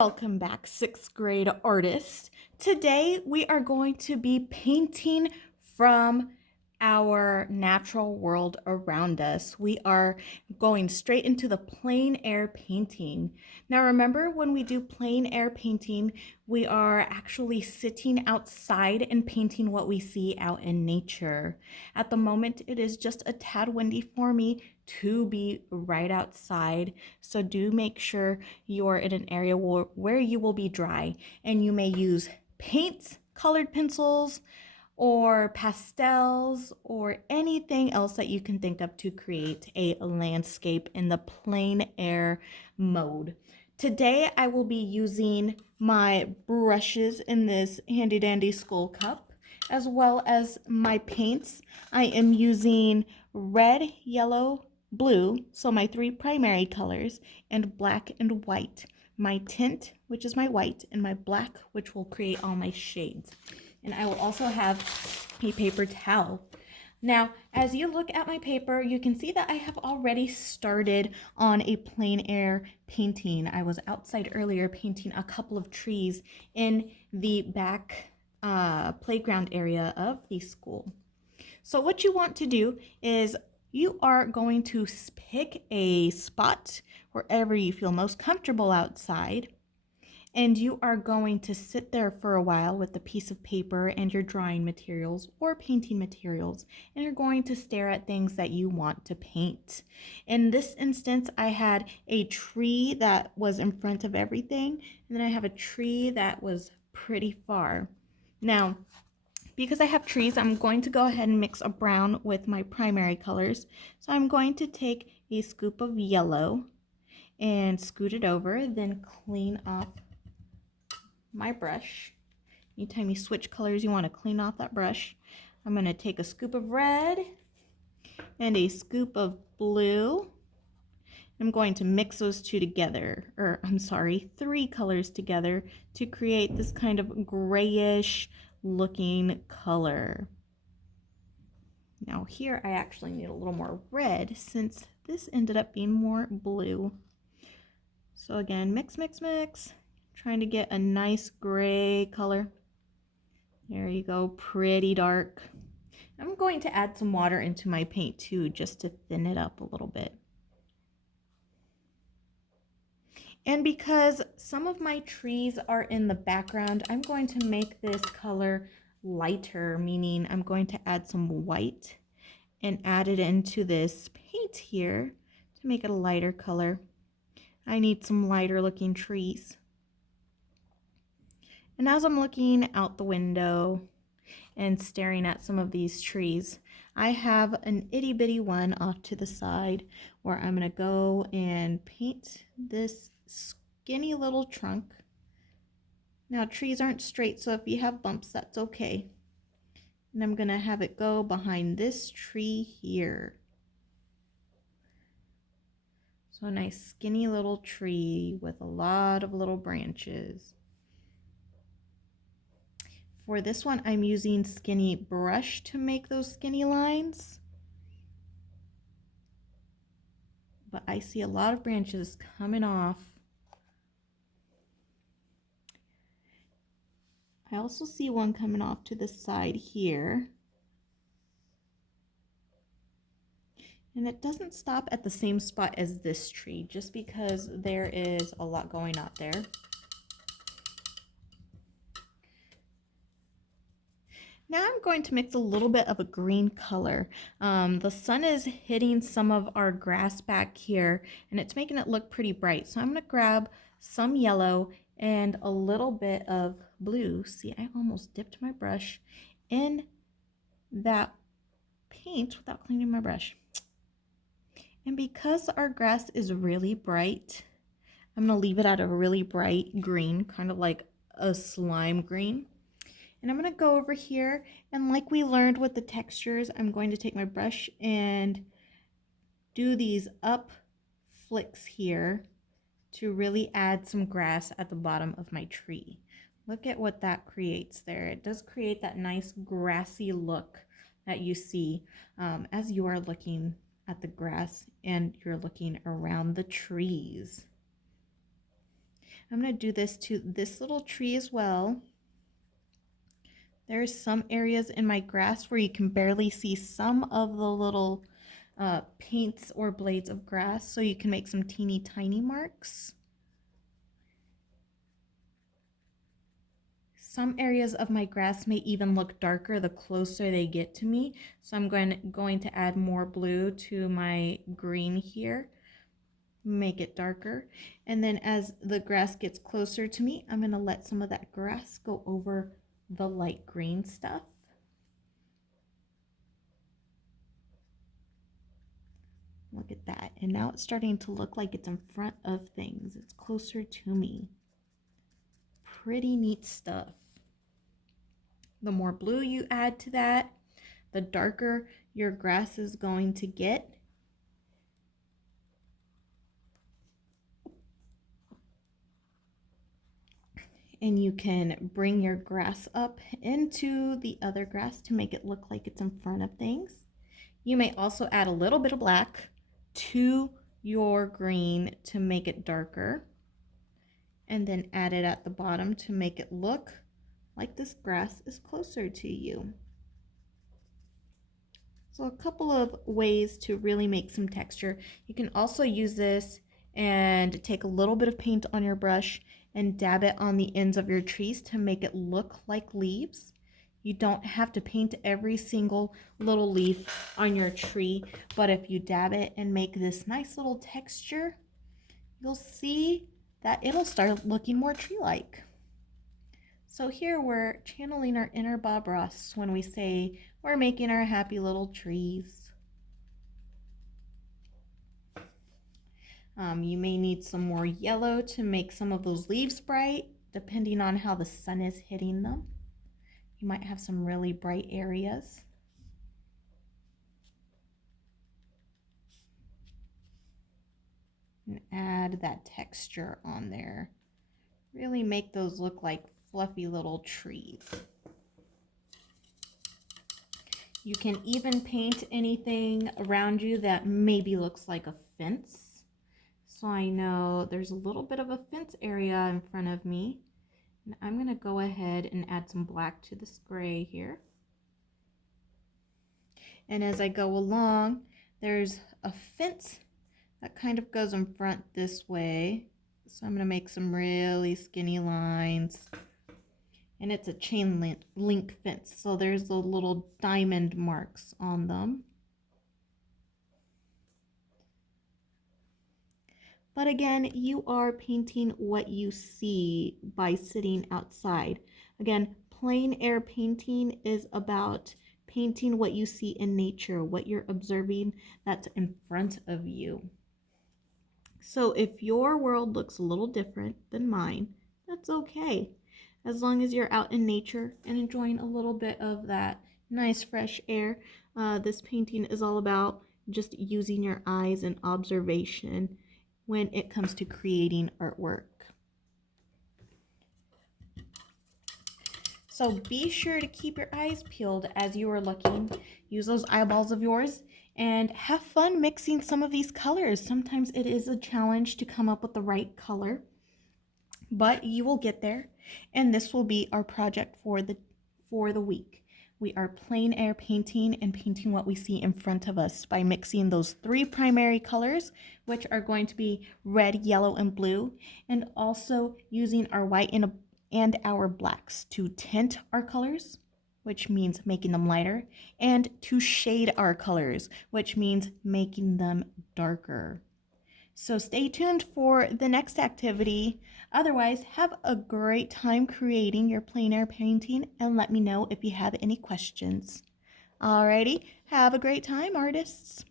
Welcome back, sixth grade artists. Today we are going to be painting from our natural world around us. We are going straight into the plein air painting. Now remember, when we do plein air painting, we are actually sitting outside and painting what we see out in nature. At the moment, it is just a tad windy for me to be right outside, so do make sure you're in an area where you will be dry, and you may use paints, colored pencils, or pastels, or anything else that you can think of to create a landscape in the plein air mode. Today I will be using my brushes in this handy dandy skull cup, as well as my paints. I am using red, yellow, blue, so my three primary colors, and black and white. My tint, which is my white, and my black, which will create all my shades. And I will also have a paper towel. Now, as you look at my paper, you can see that I have already started on a plein air painting. I was outside earlier painting a couple of trees in the back playground area of the school. So what you want to do is you are going to pick a spot wherever you feel most comfortable outside, and you are going to sit there for a while with a piece of paper and your drawing materials or painting materials, and you're going to stare at things that you want to paint. In this instance, I had a tree that was in front of everything, and then I have a tree that was pretty far. Now, because I have trees, I'm going to go ahead and mix a brown with my primary colors. So I'm going to take a scoop of yellow and scoot it over, then clean off my brush. Anytime you switch colors, you want to clean off that brush. I'm going to take a scoop of red and a scoop of blue. I'm going to mix those two together, or I'm sorry, three colors together to create this kind of grayish looking color. Now here I actually need a little more red since this ended up being more blue. So again, mix, mix, mix, trying to get a nice gray color. There you go, pretty dark. I'm going to add some water into my paint too, just to thin it up a little bit. And because some of my trees are in the background, I'm going to make this color lighter, meaning I'm going to add some white and add it into this paint here to make it a lighter color. I need some lighter looking trees. And as I'm looking out the window and staring at some of these trees, I have an itty bitty one off to the side where I'm going to go and paint this skinny little trunk. Now, trees aren't straight, so if you have bumps, that's okay. And I'm going to have it go behind this tree here. So a nice skinny little tree with a lot of little branches. For this one, I'm using skinny brush to make those skinny lines. But I see a lot of branches coming off. I also see one coming off to the side here. And it doesn't stop at the same spot as this tree, just because there is a lot going on there. Now I'm going to mix a little bit of a green color. The sun is hitting some of our grass back here, and it's making it look pretty bright. So I'm going to grab some yellow and a little bit of blue. See, I almost dipped my brush in that paint without cleaning my brush. And because our grass is really bright, I'm going to leave it at a really bright green, kind of like a slime green. And I'm going to go over here, and like we learned with the textures, I'm going to take my brush and do these up flicks here to really add some grass at the bottom of my tree. Look at what that creates there. It does create that nice grassy look that you see as you are looking at the grass and you're looking around the trees. I'm going to do this to this little tree as well. There's some areas in my grass where you can barely see some of the little paints or blades of grass, so you can make some teeny tiny marks. Some areas of my grass may even look darker the closer they get to me, so I'm going to add more blue to my green here, make it darker. And then as the grass gets closer to me, I'm going to let some of that grass go over the light green stuff. Look at that. And now it's starting to look like it's in front of things. It's closer to me. Pretty neat stuff. The more blue you add to that, the darker your grass is going to get. And you can bring your grass up into the other grass to make it look like it's in front of things. You may also add a little bit of black to your green to make it darker, and then add it at the bottom to make it look like this grass is closer to you. So a couple of ways to really make some texture. You can also use this and take a little bit of paint on your brush and dab it on the ends of your trees to make it look like leaves. You don't have to paint every single little leaf on your tree, but if you dab it and make this nice little texture, you'll see that it'll start looking more tree-like. So here we're channeling our inner Bob Ross when we say we're making our happy little trees. You may need some more yellow to make some of those leaves bright, depending on how the sun is hitting them. You might have some really bright areas. And add that texture on there. Really make those look like fluffy little trees. You can even paint anything around you that maybe looks like a fence. So I know there's a little bit of a fence area in front of me. And I'm going to go ahead and add some black to this gray here. And as I go along, there's a fence that kind of goes in front this way. So I'm going to make some really skinny lines. And it's a chain link fence, so there's the little diamond marks on them. But again, you are painting what you see by sitting outside. Again, plein air painting is about painting what you see in nature, what you're observing that's in front of you. So if your world looks a little different than mine, that's okay. As long as you're out in nature and enjoying a little bit of that nice fresh air, this painting is all about just using your eyes and observation when it comes to creating artwork. So be sure to keep your eyes peeled as you are looking. Use those eyeballs of yours and have fun mixing some of these colors. Sometimes it is a challenge to come up with the right color, but you will get there. And this will be our project for the week. We are plein air painting and painting what we see in front of us by mixing those three primary colors, which are going to be red, yellow, and blue, and also using our white and our blacks to tint our colors, which means making them lighter, and to shade our colors, which means making them darker. So stay tuned for the next activity. Otherwise, have a great time creating your plein air painting and let me know if you have any questions. Alrighty, have a great time, artists.